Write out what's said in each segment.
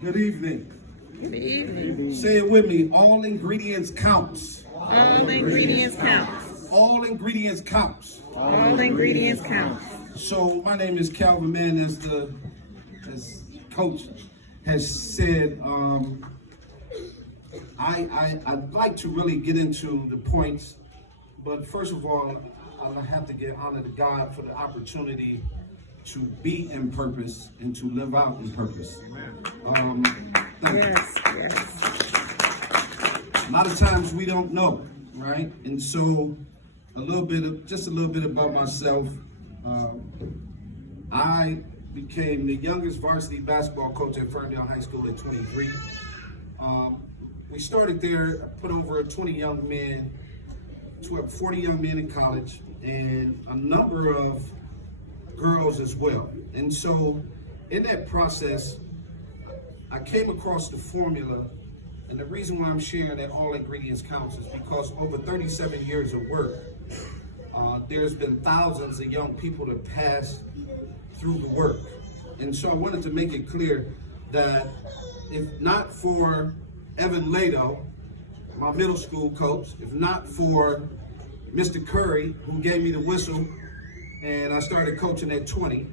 Good evening. Good evening. Say it with me. All ingredients counts. All ingredients count. All ingredients counts. All ingredients count. So my name is Calvin Mann, as Coach has said. I'd like to really get into the points, but first of all, I have to give honor to God for the opportunity to be in purpose and to live out in purpose. Yes. A lot of times we don't know, right? And so just a little bit about myself. I became the youngest varsity basketball coach at Ferndale High School at 23. We started there, put over 40 young men in college, and a number of girls as well. And so in that process, I came across the formula, and the reason why I'm sharing that all ingredients counts is because over 37 years of work, there's been thousands of young people that pass through the work. And so I wanted to make it clear that if not for Evan Lado, my middle school coach, if not for Mr. Curry, who gave me the whistle, and I started coaching at 20,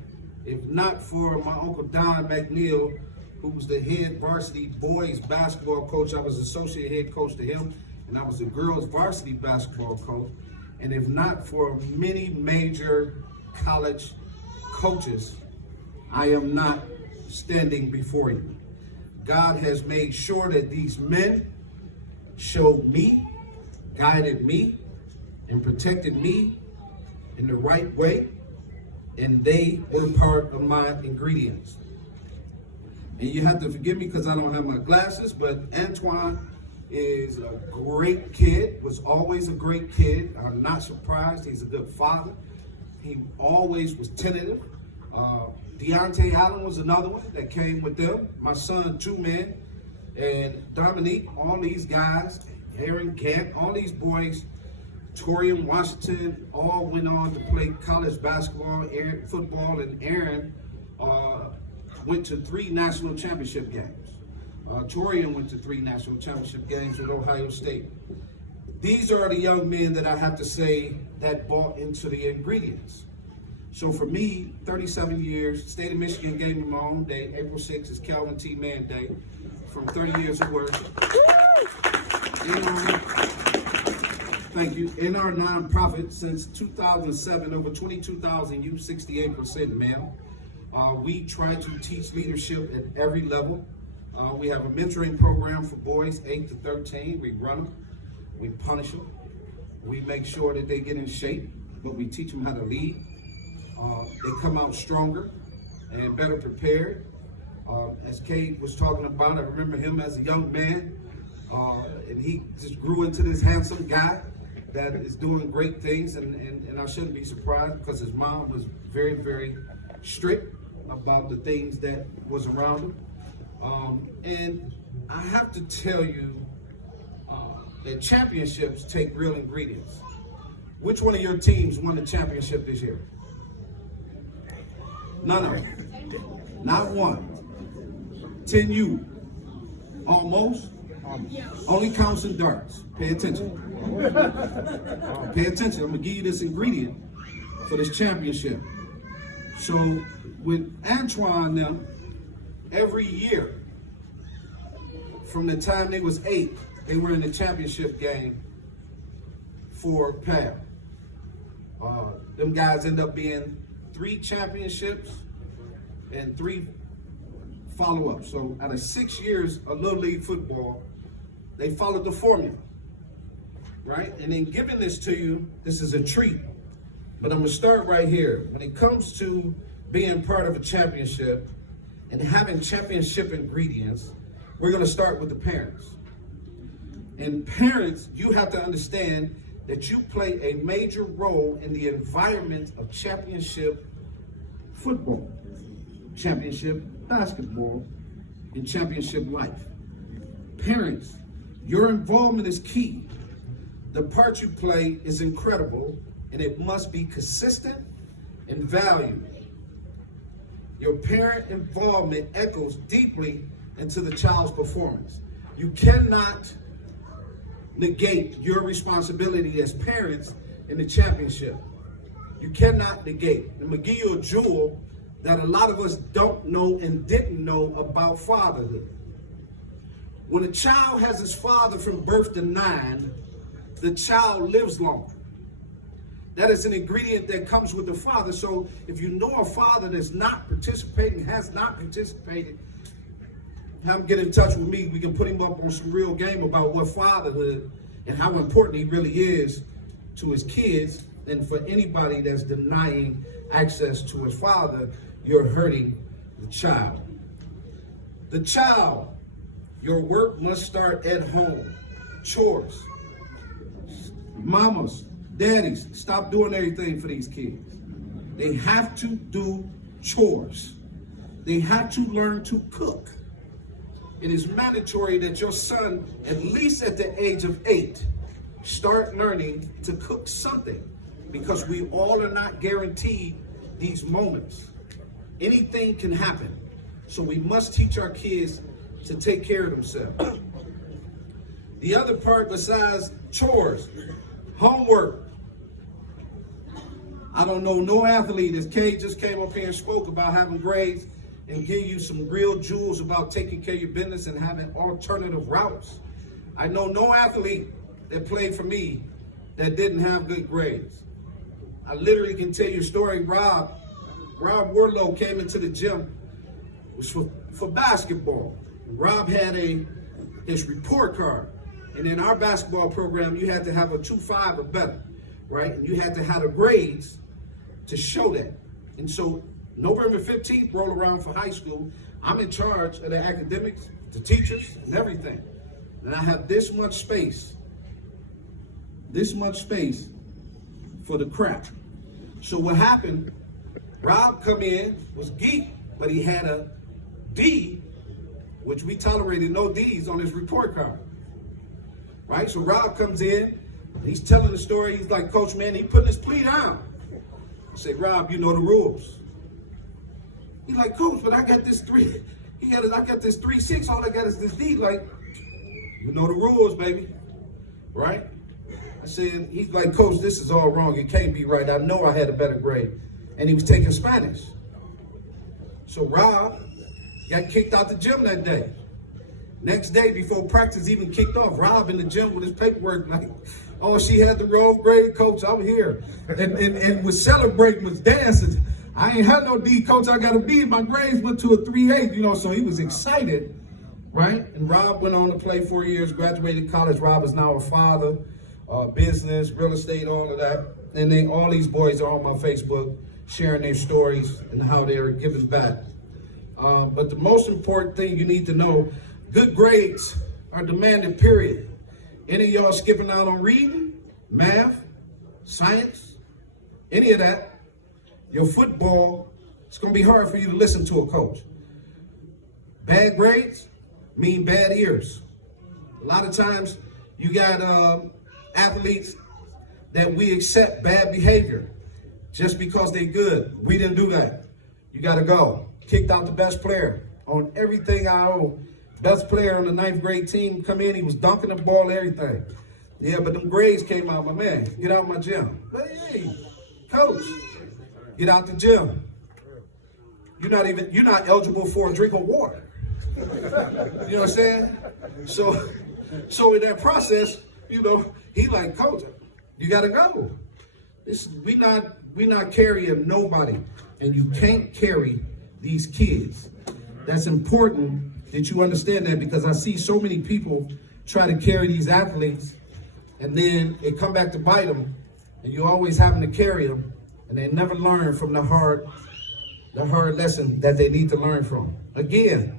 if not for my Uncle Don McNeil, who was the head varsity boys basketball coach, I was associate head coach to him, and I was the girls varsity basketball coach, and if not for many major college coaches, I am not standing before you. God has made sure that these men showed me, guided me, and protected me in the right way, and they were part of my ingredients. And you have to forgive me because I don't have my glasses, but Antoine is a great kid, was always a great kid. I'm not surprised. He's a good father. He always was tentative. Deontay Allen was another one that came with them. My son, two men, and Dominique, all these guys, Aaron Gant, all these boys, Torian Washington, all went on to play college basketball, football, and Aaron went to 3 national championship games. Torian went to 3 national championship games with Ohio State. These are the young men that I have to say that bought into the ingredients. So for me, 37 years, state of Michigan gave me my own day. April 6th is Calvin T. Mann Day, from 30 years of work. Thank you. In our nonprofit since 2007, over 22,000 youth, 68% male. We try to teach leadership at every level. We have a mentoring program for boys 8 to 13. We run them, we punish them, we make sure that they get in shape, but we teach them how to lead. They come out stronger and better prepared. As Kate was talking about, I remember him as a young man, and he just grew into this handsome guy that is doing great things, and I shouldn't be surprised because his mom was very, very strict about the things that was around him. And I have to tell you that championships take real ingredients. Which one of your teams won the championship this year? None of them. Not one. 10U. Almost. Only counts in darts. Pay attention. Pay attention. I'm going to give you this ingredient for this championship. So with Antoine now, every year, from the time they was 8, they were in the championship game for PAL. Them guys end up being 3 championships and 3 follow-ups. So out of 6 years of Little League football, they followed the formula, right? And in giving this to you, this is a treat. But I'm gonna start right here. When it comes to being part of a championship and having championship ingredients, we're gonna start with the parents. And parents, you have to understand that you play a major role in the environment of championship football, championship basketball, and championship life. Parents, your involvement is key. The part you play is incredible, and it must be consistent and valued. Your parent involvement echoes deeply into the child's performance. You cannot negate your responsibility as parents in the championship. You cannot negate. I'm going to give you a jewel that a lot of us don't know and didn't know about fatherhood. When a child has his father from birth to 9, the child lives longer. That is an ingredient that comes with the father. So if you know a father that's not participating, has not participated, have him get in touch with me. We can put him up on some real game about what fatherhood and how important he really is to his kids. And for anybody that's denying access to his father, you're hurting the child. The child, your work must start at home. Chores. Mamas, daddies, stop doing everything for these kids. They have to do chores. They have to learn to cook. It is mandatory that your son, at least at the age of 8, start learning to cook something, because we all are not guaranteed these moments. Anything can happen. So we must teach our kids to take care of themselves. The other part besides chores, homework. I don't know no athlete, as Kay just came up here and spoke about having grades and give you some real jewels about taking care of your business and having alternative routes. I know no athlete that played for me that didn't have good grades. I literally can tell you a story. Rob Warlow came into the gym. It was for basketball. Rob had his report card. And in our basketball program, you had to have a 2.5 or better, right? And you had to have the grades to show that. And so November 15th roll around for high school. I'm in charge of the academics, the teachers, and everything. And I have this much space for the crap. So what happened, Rob come in, was geek, but he had a D, which we tolerated no D's on his report card. Right? So Rob comes in, he's telling the story. He's like, Coach, man, he putting his plea down. I say, Rob, you know the rules. He's like, Coach, but I got this 3. I got this 3.6. All I got is this D. Like, you know the rules, baby. Right? I said, he's like, Coach, this is all wrong. It can't be right. I know I had a better grade. And he was taking Spanish. So Rob got kicked out the gym that day. Next day, before practice even kicked off, Rob in the gym with his paperwork, like, oh, she had the wrong grade, Coach, I'm here. And was celebrating, was dancing. I ain't had no D, Coach, I got a B. My grades went to a 3.8, so he was excited, right? And Rob went on to play 4 years, graduated college. Rob is now a father, business, real estate, all of that. And then all these boys are on my Facebook sharing their stories and how they're giving back. But the most important thing you need to know, good grades are demanded, period. Any of y'all skipping out on reading, math, science, any of that, your football, it's going to be hard for you to listen to a coach. Bad grades mean bad ears. A lot of times you got athletes that we accept bad behavior just because they're good. We didn't do that. You got to go. Kicked out the best player on everything I own. Best player on the 9th grade team come in, he was dunking the ball, everything. Yeah, but them grades came out, my man. Get out of my gym. Hey, coach, get out the gym. You're not eligible for a drink of water. You know what I'm saying? So in that process, he like, Coach, you gotta go. We not carrying nobody, and you can't carry these kids. That's important that you understand that, because I see so many people try to carry these athletes and then it come back to bite them, and you always having to carry them, and they never learn from the hard lesson that they need to learn from. Again,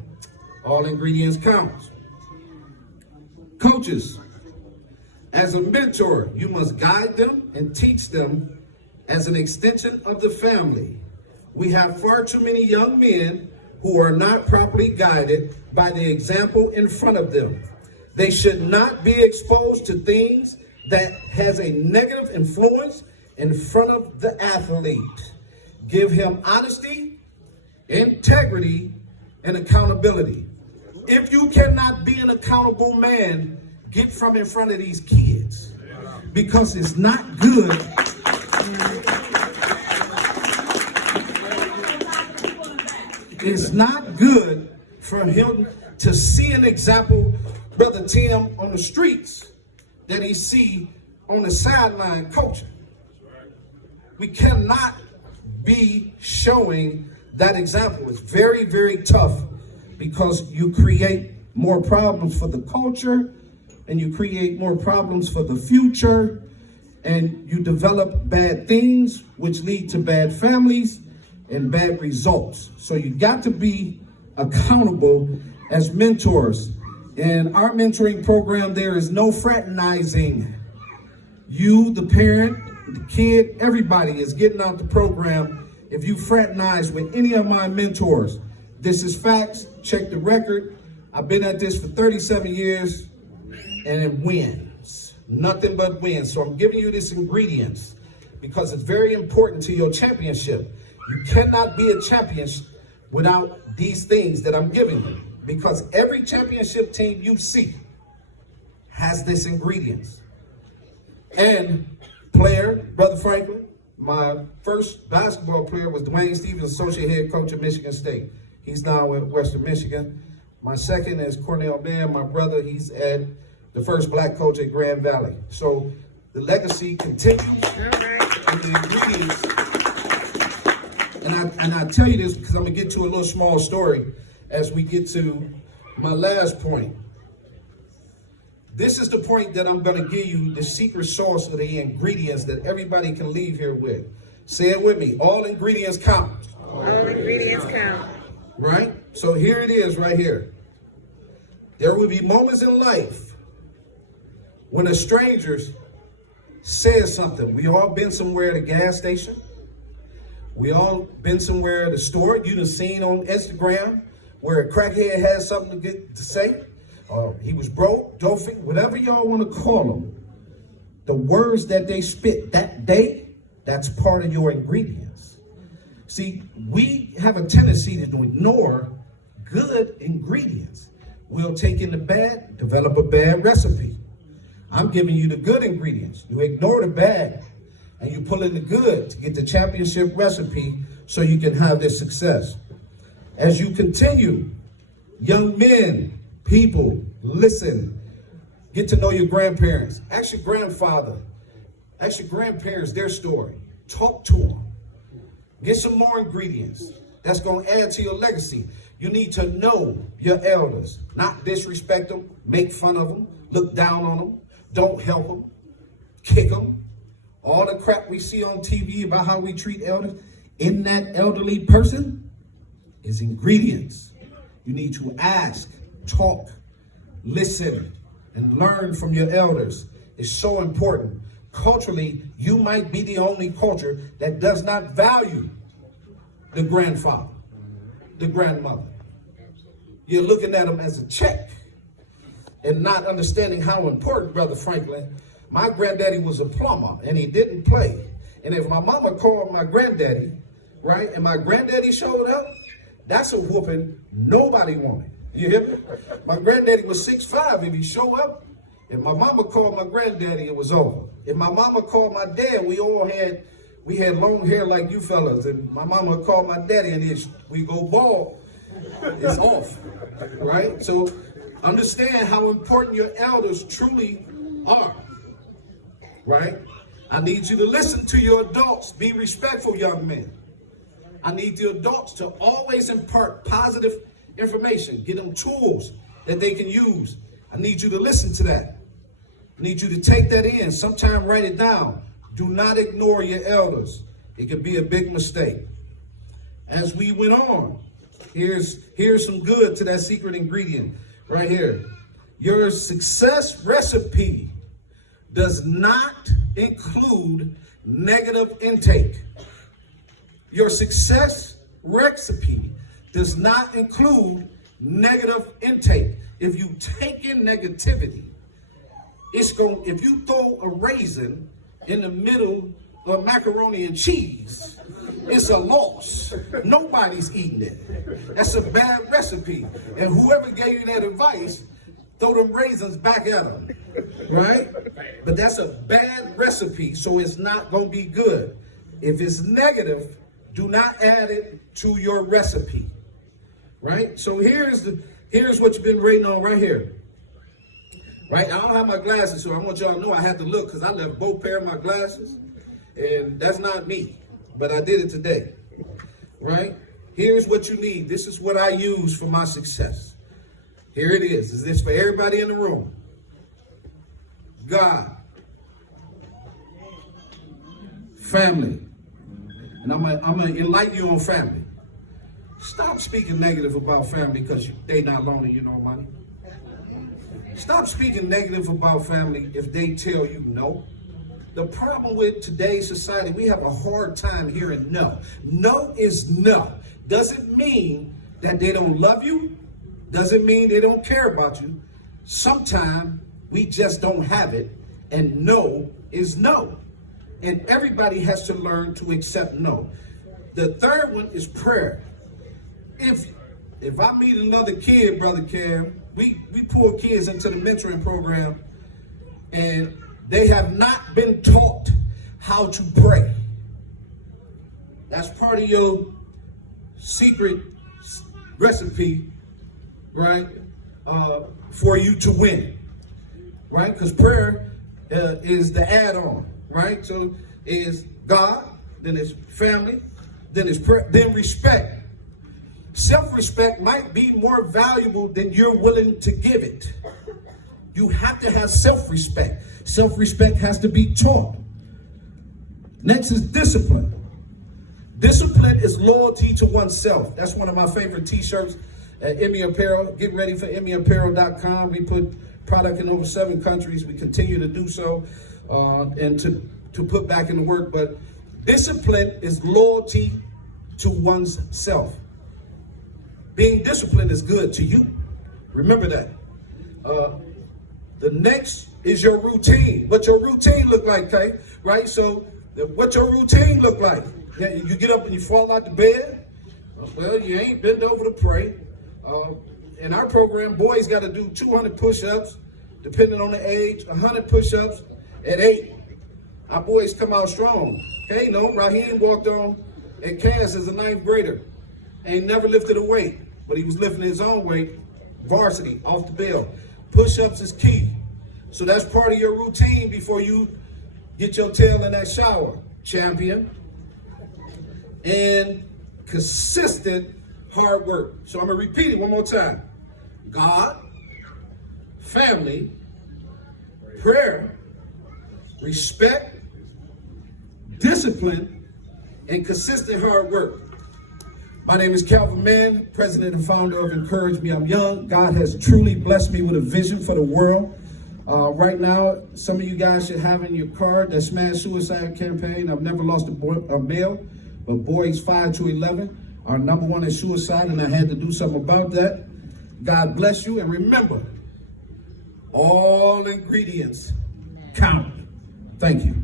all ingredients count. Coaches, as a mentor, you must guide them and teach them as an extension of the family. We have far too many young men who are not properly guided by the example in front of them. They should not be exposed to things that has a negative influence in front of the athlete. Give him honesty, integrity, and accountability. If you cannot be an accountable man, get from in front of these kids, because it's not good. It's not good for him to see an example, Brother Tim, on the streets that he see on the sideline coaching. We cannot be showing that example. It's very, very tough, because you create more problems for the culture, and you create more problems for the future, and you develop bad things which lead to bad families and bad results. So you got to be accountable as mentors. In our mentoring program, there is no fraternizing. You, the parent, the kid, everybody is getting out the program if you fraternize with any of my mentors. This is facts. Check the record. I've been at this for 37 years, and it wins. Nothing but wins. So I'm giving you this ingredients because it's very important to your championship. You cannot be a champion without these things that I'm giving you, because every championship team you see has this ingredients. And player, Brother Franklin, my first basketball player was Dwayne Stevens, associate head coach at Michigan State. He's now at Western Michigan. My second is Cornell Mann, my brother. He's at the first black coach at Grand Valley. So the legacy continues with the ingredients. And I tell you this because I'm going to get to a little small story as we get to my last point. This is the point that I'm going to give you the secret sauce of the ingredients that everybody can leave here with. Say it with me. All ingredients count. All ingredients count. Right? So here it is right here. There will be moments in life when a stranger says something. We all been somewhere at a gas station. We all been somewhere at a store. You done seen on Instagram where a crackhead has something to say. He was broke, dopey, whatever y'all want to call them. The words that they spit that day, that's part of your ingredients. See, we have a tendency to ignore good ingredients. We'll take in the bad, develop a bad recipe. I'm giving you the good ingredients. You ignore the bad, and you pull in the good to get the championship recipe so you can have this success. As you continue, young men, people, listen. Get to know your grandparents. Ask your grandfather. Ask your grandparents their story. Talk to them. Get some more ingredients that's going to add to your legacy. You need to know your elders, not disrespect them, make fun of them, look down on them, don't help them, kick them. All the crap we see on TV about how we treat elders, in that elderly person is ingredients. You need to ask, talk, listen, and learn from your elders. It's so important. Culturally, you might be the only culture that does not value the grandfather, the grandmother. You're looking at them as a check and not understanding how important, Brother Franklin. My granddaddy was a plumber and he didn't play. And if my mama called my granddaddy, right, and my granddaddy showed up, that's a whooping nobody wanted. You hear me? My granddaddy was 6'5". If he showed up, if my mama called my granddaddy, it was over. If my mama called my dad, we had long hair like you fellas, and my mama called my daddy, and we go bald, it's off, right? So understand how important your elders truly are, right? I need you to listen to your adults. Be respectful, young men. I need the adults to always impart positive information. Get them tools that they can use. I need you to listen to that. I need you to take that in. Sometime write it down. Do not ignore your elders. It could be a big mistake. As we went on, here's some good to that secret ingredient right here. Your success recipe does not include negative intake. Your success recipe does not include negative intake. If you take in negativity, if you throw a raisin in the middle or macaroni and cheese, it's a loss. Nobody's eating it. That's a bad recipe. And whoever gave you that advice, throw them raisins back at them, right? But that's a bad recipe, so it's not going to be good. If it's negative, do not add it to your recipe, right? So here's what you've been reading on right here, right? I don't have my glasses, so I want y'all to know I had to look because I left both pair of my glasses, and that's not me, but I did it today, right? Here's what you need. This is what I use for my success. Here it is. Is this for everybody in the room? God, family, and I'm gonna enlighten you on family. Stop speaking negative about family because they not loaning you no money. Stop speaking negative about family if they tell you no. The problem with today's society, we have a hard time hearing no. No is no. Doesn't mean that they don't love you. Doesn't mean they don't care about you. Sometimes we just don't have it, and no is no. And everybody has to learn to accept no. The third one is prayer. If I meet another kid, Brother Cam, we pull kids into the mentoring program, and they have not been taught how to pray. That's part of your secret recipe, right, for you to win, right? Because prayer is the add-on, right? So it's God, then it's family, then it's prayer, then respect. Self-respect might be more valuable than you're willing to give it. You have to have self-respect. Self-respect has to be taught. Next is discipline. Discipline is loyalty to oneself. That's one of my favorite t-shirts at Emmy Apparel. Get ready for EmmyApparel.com. We put product in over 7 countries. We continue to do so and to put back into work. But discipline is loyalty to one's self. Being disciplined is good to you. Remember that. The next is your routine. What your routine look like, Kay? Right? So what your routine look like? You get up and you fall out the bed. Well, you ain't bent over to pray. In our program, boys got to do 200 push-ups, depending on the age, 100 push-ups at 8. Our boys come out strong. Okay, no, Raheem walked on at Cass as a 9th grader. Ain't never lifted a weight, but he was lifting his own weight, varsity, off the bell. Push-ups is key. So that's part of your routine before you get your tail in that shower, champion. And consistent hard work. So I'm going to repeat it one more time. God, family, prayer, respect, discipline, and consistent hard work. My name is Calvin Mann, president and founder of Encourage Me. I'm young. God has truly blessed me with a vision for the world. Right now, some of you guys should have in your card the Smash Suicide Campaign. I've never lost a male, but boys 5 to 11 are number 1 in suicide, and I had to do something about that. God bless you, and remember, all ingredients count. Thank you.